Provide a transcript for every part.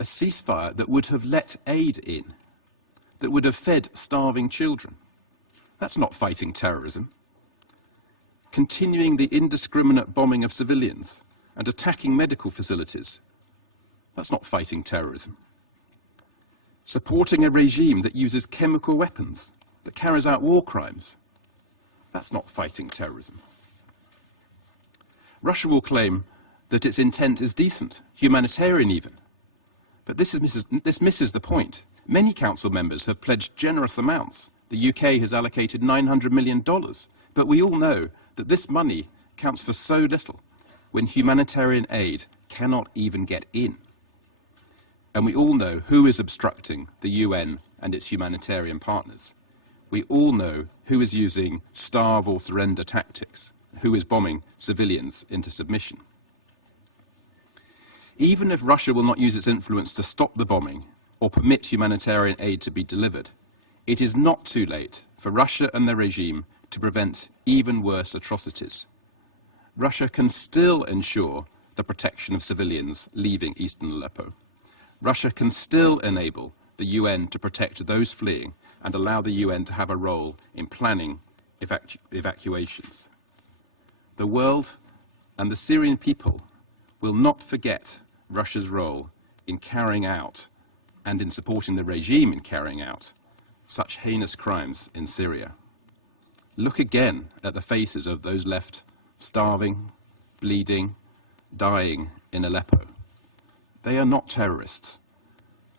a ceasefire that would have let aid in, that would have fed starving children. That's not fighting terrorism. Continuing the indiscriminate bombing of civilians and attacking medical facilities. That's not fighting terrorism. Supporting a regime that uses chemical weapons, that carries out war crimes. That's not fighting terrorism. Russia will claim that its intent is decent, humanitarian even. But this misses the point. Many council members have pledged generous amounts. The UK has allocated $900 million. But we all know that this money counts for so little when humanitarian aid cannot even get in. And we all know who is obstructing the UN and its humanitarian partners. We all know who is using starve or surrender tactics, who is bombing civilians into submission. Even if Russia will not use its influence to stop the bombing or permit humanitarian aid to be delivered, it is not too late for Russia and the regime to prevent even worse atrocities. Russia can still ensure the protection of civilians leaving eastern Aleppo. Russia can still enable the UN to protect those fleeing and allow the UN to have a role in planning evacuations. The world and the Syrian people will not forget Russia's role in carrying out and in supporting the regime in carrying out such heinous crimes in Syria. Look again at the faces of those left starving, bleeding, dying in Aleppo. They are not terrorists.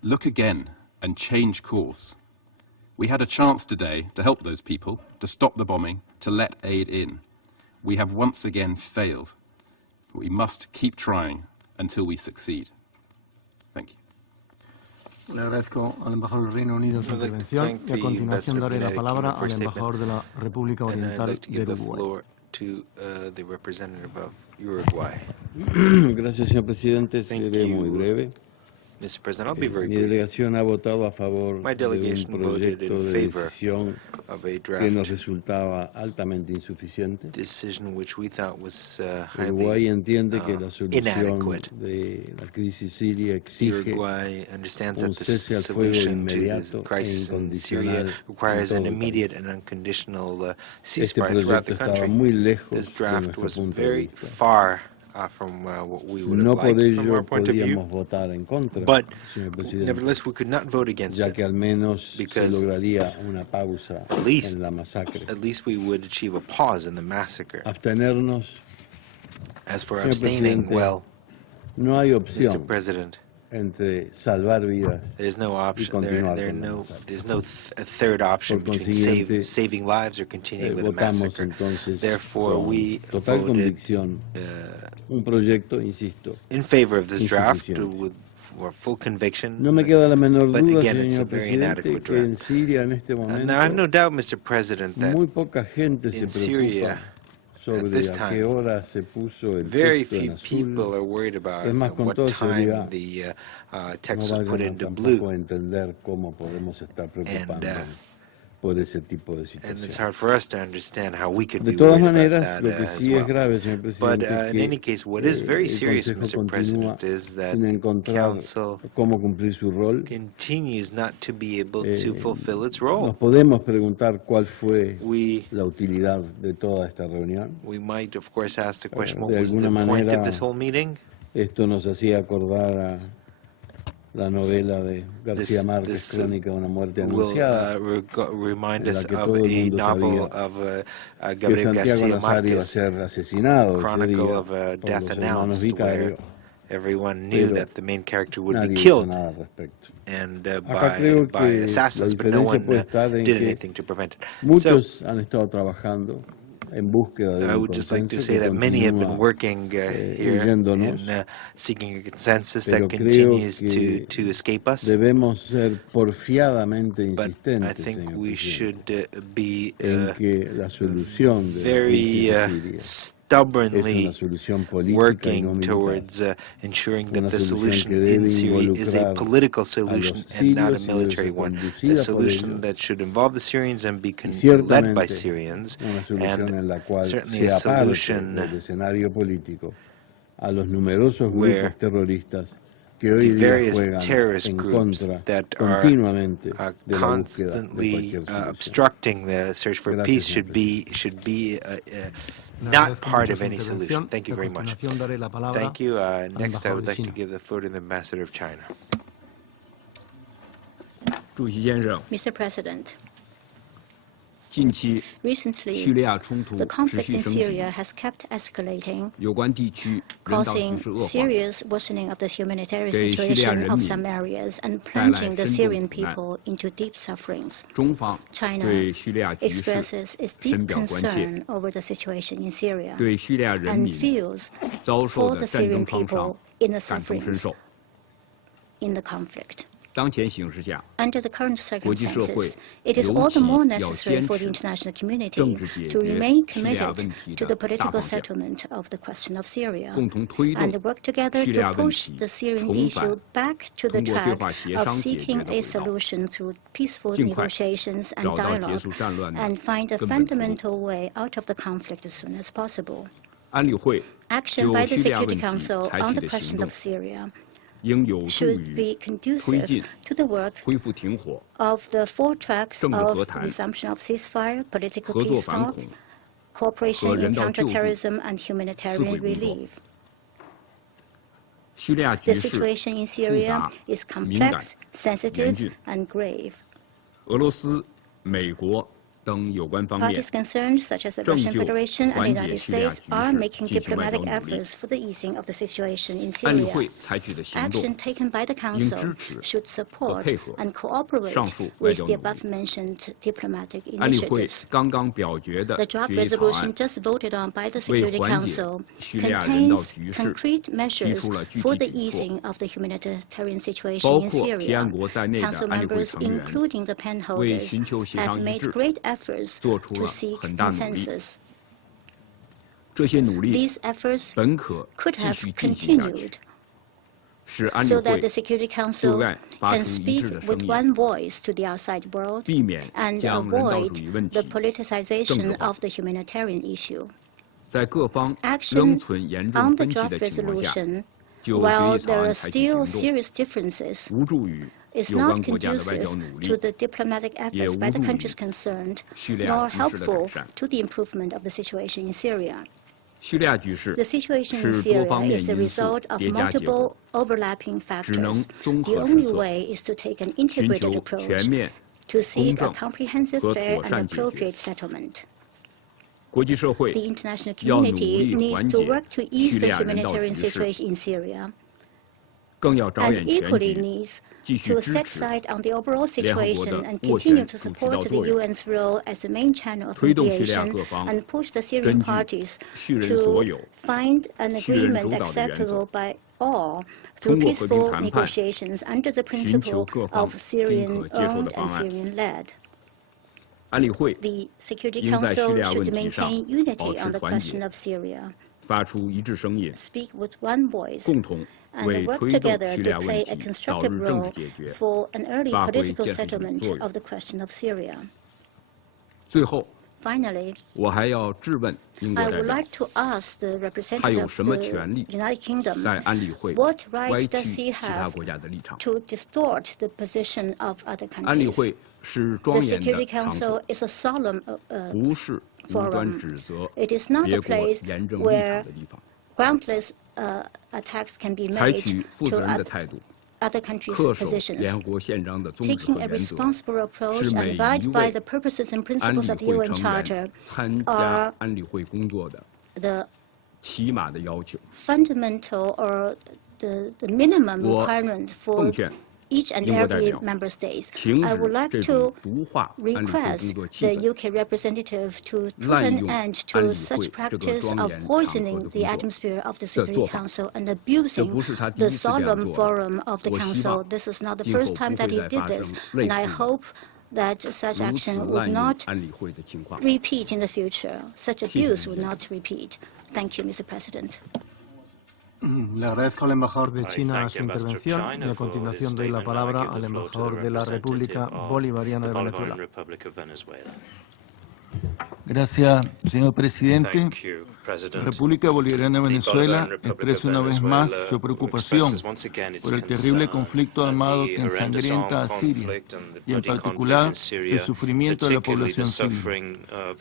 Look again and change course. We had a chance today to help those people, to stop the bombing, to let aid in. We have once again failed. But we must keep trying until we succeed. Thank you. Le agradezco al embajador del Reino Unido su intervención y a continuación daré la palabra al embajador de la República Oriental de Uruguay. To the representative of Uruguay. Gracias, señor presidente. Seré muy breve. Mr. President, I'll be very Mi brief. delegación ha votado a favor My de un delegation voted proyecto in de favor decisión of a que nos draft resultaba altamente insuficiente. decision which we thought was Uruguay highly entiende que la solución inadequate. de la crisis siria exige Uruguay understands that un the cese al fuego solution to inmediato the crisis e in Syria incondicional requires en an todo el immediate país. and unconditional Este ceasefire throughout proyecto the estaba country. muy lejos This de draft nuestro was punto de very vista. far from what we would No have por liked from ello our point of view. podíamos votar en contra, But señor presidente, nevertheless, we could not vote against ya que it. al menos se because lograría una pausa at least- en la masacre. At least we would achieve a pause in the massacre. Abstenernos, As for Señor abstaining, Presidente, well, no hay Mr. opción President, entre salvar vidas there's no option. continuar There's con la no, masacre. there's no a third option Por between consiguiente, saving lives or continuing with the votamos massacre. entonces Therefore, con we total voted convicción un proyecto, insisto. in favor of this draft Insuficiente. with for full conviction. No me queda la menor but duda, again, it's a señor very presidente, inadequate que en draft. Siria en este Now, I have no momento doubt, Mr. President, that muy poca gente se in Syria, preocupa sobre this a time, qué hora se puso el very texto en few azul. people are worried about Es más, con what toda time seguridad, the No text was put vayan into tampoco a blue. entender cómo podemos estar preocupando por ese tipo de And it's situación. hard for us to understand how we could De be todas worried about maneras, that lo que as sí es well. grave, señor But presidente, in any case, what is very el serious, Consejo Mr. continúa President, is that sin the encontrar Council cómo cumplir su rol. continues not to be able to fulfill its role. Nos podemos preguntar cuál fue We la utilidad de toda esta reunión. might, of course, ask the question, what De was the alguna point of manera, this whole meeting? Esto nos hacía acordar a la novela de García Márquez, Crónica de una muerte will anunciada, remind en la us que of todo el a mundo novel sabía of que Gabriel Santiago García Nazario iba a Márquez, ser asesinado ese Chronicle día of por Death los hermanos Announced, where Vicario. everyone knew Pero that the main character would be Nadie hizo killed nada al respecto. and Acá creo by que assassins, la but no diferencia one puede estar en did que anything to prevent it. So muchos han estado trabajando en búsqueda de I un would just like to consenso say que that many have been continúa working here huyéndonos, in seeking a consensus pero that creo continues que to escape us. debemos ser porfiadamente But I insistentes, think señor we presidente, should be en que la solución de la very crisis de Siria es stubbornly una solución política y no working militar. towards ensuring that Una the solución solution que debe in Syria is a involucrar political a solution los and not a sirios y debe military ser one. conducida A por solution ellos. that should involve the Syrians and be Y led by ciertamente Syrians, una solución en and la cual certainly se a aparte solution del escenario político a los numerosos where grupos terroristas que hoy the día various juegan terrorist en groups contra that are continuamente de la búsqueda de constantly cualquier solución. obstructing the search for peace should be not part of any solution. Thank you very much. Thank you. Next, I would like to give the floor to the ambassador of China. Mr. President, 近期 recently, 叙利亚冲突 the 持 conflict 续 in 升级， Syria has kept escalating, 有关地区人道形 causing 势恶化， serious worsening of the humanitarian 给叙利亚 situation 人 of 民 some areas and 带来 plunging the 深度 Syrian 苦难。 people into deep sufferings. 中方 China 对叙利亚局势 expresses its 深 deep 表关切， concern over the situation in Syria 对叙利亚人 and 民 feels 遭受 for 的 the 战 Syrian 争创伤 people in the 感同身 sufferings 受。 in the conflict. 当前形势下， Under the current 国际社会 circumstances, it is all 尤 the 其 more 要 necessary 坚 for the 持 international community 政治解 to 决 remain 叙利亚 committed 问题 to the 的大 political 方向， settlement of the question of Syria 共同推动 and work together 叙利 to 亚问 push 题 the Syrian 重 issue 返 back to the 通过对 track 话协 of 商解决 seeking 的 a 轨道， solution through peaceful 尽快 negotiations and 找到结 dialogue 束战乱的 and find a 根本出路。 fundamental way out of the conflict as soon as possible. 安理会 Action 就 by the 叙利亚问 Security 题 Council 采 on 取 the 的行 question 动 of Syria 应有助 should 于 be 推 conducive 进 to the work 恢复停火、 of the 4 tracks 政治和 of 谈、 resumption of ceasefire, political 合作 peace 反 talk, 恐 cooperation 和 in 人道救助 counterterrorism and humanitarian 4轨工作。 relief. 叙利亚 The 局势 situation in 复 Syria 杂、 is 敏感、 complex, sensitive, 严峻。 and grave. 俄罗斯、美国等有关方面 Parties concerned, such as the 正 Russian 就 Federation and the 缓解 United 叙利亚 States, 局 are 势 making 进行外交 diplomatic 努力。 efforts for the easing of the situation in 安理 Syria. 会采取的行动 Action taken by the 应 Council 支持 should 和 support 配合 and cooperate 上述外 with 交 the 努力。 above-mentioned diplomatic 安理会 initiatives. 刚刚表决的 The draft 决议草 resolution 案 just voted on by the 为 Security 缓解 Council 叙利亚人道 contains 局势 concrete 提 measures 出了具 for 体 the 举措， easing of the humanitarian situation 包 in 括提案 Syria. 国在内的 Council 安理会 members, 成员 including the 为 penholders, 寻求协 have 商一 made 致 great efforts 做出 to 了 seek 很大努力。 consensus. 这些努力 These efforts 本可 could 继 have 续进行下去 continued，使安理 so that 会 the Security 对 Council 外发 can 出一 speak 致的声 with 音， one voice to the outside world 避免 and 将人道主义 avoid 问 the 题 politicization 化 of the humanitarian issue. 在各方 Action 仍存严重 on the 分歧 draft 的情况下， resolution, 就决 while 议草 there 案 are 采取 still 行动， serious differences, 无助于 is 有关 not 国家的外交 conducive 努 to 力， the diplomatic 也 efforts 无 by the 助于 countries concerned, 叙利亚 nor 局势的改 helpful 善。 to the improvement of the situation in Syria. 叙利亚局势 The situation in 是多 Syria 方面 is the 因素 result of 叠加结 multiple 果， overlapping 只能 factors. 综 The 合施 only 策， way is to take an 寻 integrated 求 approach 全面、 to seek a 公正 comprehensive, 和 fair, 妥 and 善解决。 appropriate settlement. 国际社会 The international 要努 community 力 needs 缓 to 解 work to ease 叙利 the 亚人道 humanitarian 局势， situation in Syria, 更要着 and 眼全 equally 局， needs 继续 to 支 set 持 side on the overall 联合国 situation 的 and 斡 continue 旋 to 主渠 support 道 the 作用， UN's role as the main channel of 推动叙利亚 mediation 各方 and push the 根 Syrian 据 parties 叙人所 to 有、 find an 叙人 agreement 主导的原 acceptable 则， by all through 通过和平 peaceful 谈判 negotiations under the 寻求 principle 各方 of 均可接受 Syrian-owned 的方 and 案。 Syrian-led. 安理会 The Security 应在叙 Council 利亚问 should 题上 maintain 保 unity 持 on the 团 question 结， of Syria, 发出一致声音， speak with one voice, 共同 and 为 work 推动 together 叙利 to 亚问 play 题 a 早 constructive 日政治 role 解决 for an early 发挥 political 建设性作 settlement 用。 of the question of Syria. 最后， Finally, 我还要质问英国 I 代 would 表， like to ask the 他有 representative 什 of 么 the 权利 United Kingdom 在安理会 what 歪 right 曲 does he 其他 have 国家的立场？ to distort the position of other 安理 countries. 会是 The 庄严 Security 的场 Council 所， is a solemn 不是无端 forum. 指责 It is not 别 a 国 place 严正立 where 场的地方， groundless attacks can be 采 made 取负 to 责任的态度， other countries' 恪守 positions. 联合国宪章的宗旨 Taking 和 a 原则， responsible approach 是每 and 一 abide by 位 the purposes and 安 principles 理 of the 会 UN 成 Charter 员参 are 加安理会工作的 the 起码的要求。 fundamental or the minimum 我 requirement 奉 for 劝 each and 英国代 every 表 member states. 停 I would 止 like 这 to 种毒化安理会工 request 作气 the 氛， UK representative to put 滥 an 用 end 安 to 理 such 会这个 practice 庄 严 of 场合 poisoning 的 the 工作 atmosphere of the 的 Security 做法。 Council and 这 abusing 不是他第一 the 次这样 solemn 做了， forum of the 我希 Council. 望 This is not the 今后 first 不 time that 会 he 再 did 发 this, 生类 and I 似的 hope that such 如 action 此 would 滥用 not 安理会的情况。 repeat in the future. Such 谢谢 abuse 主 would 席。 not repeat. Thank you, Mr. President. Le agradezco al embajador de China thank su the ambassador of intervención China y a for his continuación doy la statement. Now I palabra give the al floor to the embajador de la representative República of Bolivariana the de Bolivarian Venezuela. Republic of Venezuela. Gracias, señor presidente. La República Bolivariana de Venezuela expresa una vez más su preocupación por el terrible conflicto armado que ensangrienta a Siria y, en particular, el sufrimiento de la población civil.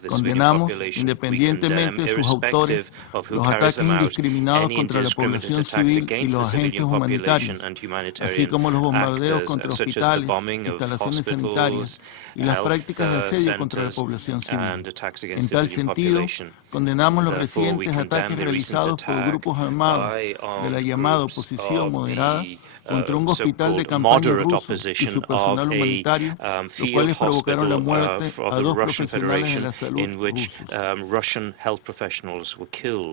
Condenamos, independientemente de sus autores, los ataques indiscriminados contra la población civil y los agentes humanitarios, así como los bombardeos contra hospitales, instalaciones sanitarias y las prácticas de asedio contra la población civil. En tal sentido, condenamos los recientes ataques realizados por grupos armados de la llamada oposición moderada contra un hospital de campaña ruso y su personal humanitario, los cuales provocaron la muerte a 2 profesionales de la salud rusos.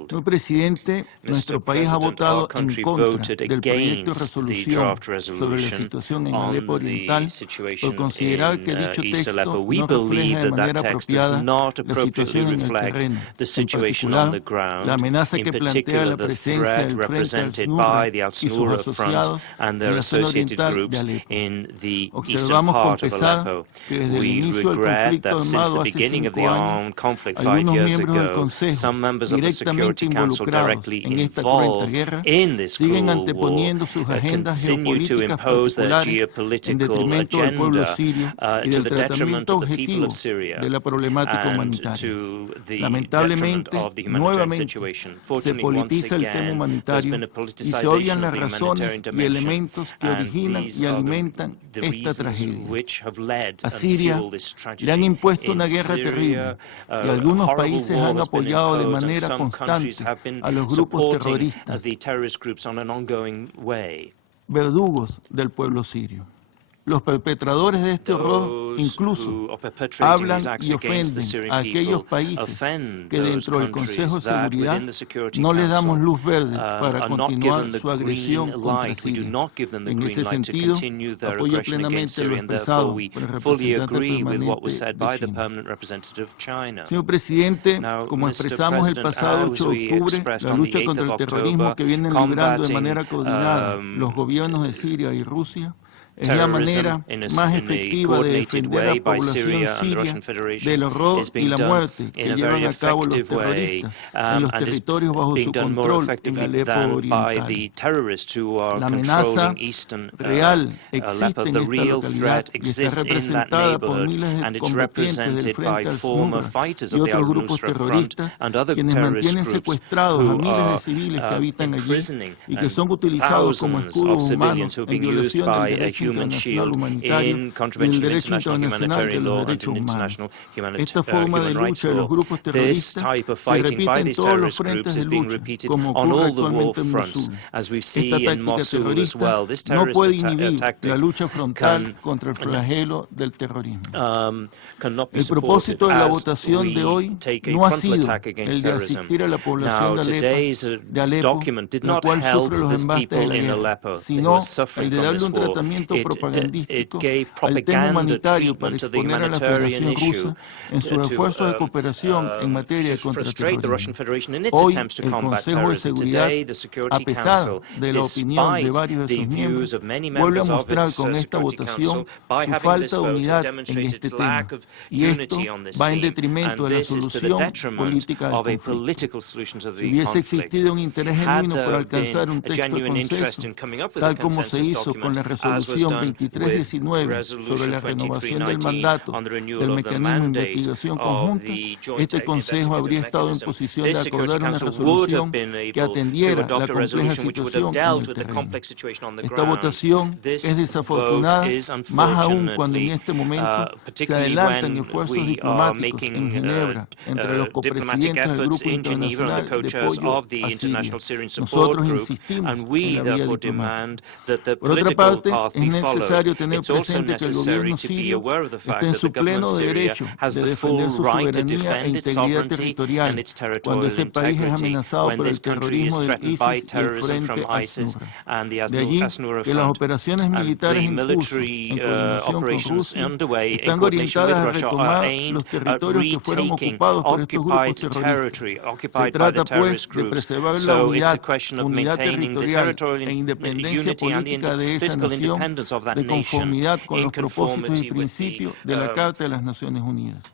Señor presidente, nuestro país ha votado en contra del proyecto de resolución sobre la situación en Aleppo Oriental por considerar que dicho texto no refleja de manera apropiada la situación en el terreno, en particular la amenaza que plantea la presencia del Frente al-Nusra y sus asociados en la zona oriental de Aleppo. Observamos con pesar que desde el inicio del conflicto armado hace 5 años, algunos miembros del Consejo, directamente involucrados en esta cruenta guerra, siguen anteponiendo sus agendas geopolíticas particulares en detrimento del pueblo sirio y del tratamiento objetivo de la problemática humanitaria. Lamentablemente, nuevamente, se politiza el tema humanitario y se odian las razones y elementos que originan y alimentan esta tragedia. A Siria le han impuesto una guerra terrible y algunos países han apoyado de manera constante a los grupos terroristas, verdugos del pueblo sirio. Los perpetradores de este horror incluso hablan y ofenden a aquellos países que dentro del Consejo de Seguridad no les damos luz verde para continuar su agresión contra Siria. En ese sentido, apoyo plenamente lo expresado por el representante permanente de China. Señor presidente, como expresamos el pasado 8 de octubre, la lucha contra el terrorismo que vienen librando de manera coordinada los gobiernos de Siria y Rusia es la manera más efectiva de defender a la población siria del horror y la muerte que llevan a cabo los terroristas en los territorios bajo su control en Aleppo Oriental. La amenaza real existe en esta localidad y está representada por miles de combatientes del Frente al-Nusra y otros grupos terroristas quienes mantienen secuestrados a miles de civiles que habitan allí y que son utilizados como escudos humanos en violación del derecho internacional humanitario y el derecho internacional de los derechos humanos. Esta forma de lucha de los grupos terroristas se repite en todos los frentes de lucha, como ocurre actualmente en Mosul. Esta táctica terrorista no puede inhibir la lucha frontal contra el flagelo del terrorismo. El propósito de la votación de hoy no ha sido el de asistir a la población de Aleppo, la cual sufre los embates de la guerra, sino el de darle un tratamiento propagandístico al tema humanitario para exponer a la Federación Rusa en sus esfuerzos de cooperación en materia de contraterrorismo. Hoy, el Consejo de Seguridad, a pesar de la opinión de varios de sus miembros, vuelve a mostrar con esta votación su falta de unidad en este tema, y esto va en detrimento de la solución política del conflicto. Si hubiese existido un interés genuino por alcanzar un texto de consenso, tal como se hizo con la resolución 2319 sobre la renovación del mandato del mecanismo de investigación conjunta, este Consejo habría estado en posición de acordar una resolución que atendiera la compleja situación en el terreno. Esta votación es desafortunada, más aún cuando en este momento se adelantan esfuerzos diplomáticos en Ginebra entre los copresidentes del Grupo Internacional de Apoyo a Siria. Nosotros insistimos en la vía diplomática. Por otra parte, es necesario tener presente que el gobierno sirio está en su pleno derecho de defender su soberanía e integridad territorial cuando ese país es amenazado por el terrorismo del ISIS y el Frente al-Nusra. De allí que las operaciones militares en curso, en coordinación con Rusia, están orientadas a retomar los territorios que fueron ocupados por estos grupos terroristas. Se trata, pues, de preservar la unidad territorial e independencia política de esa nación de conformidad con los propósitos y principios de la Carta de las Naciones Unidas.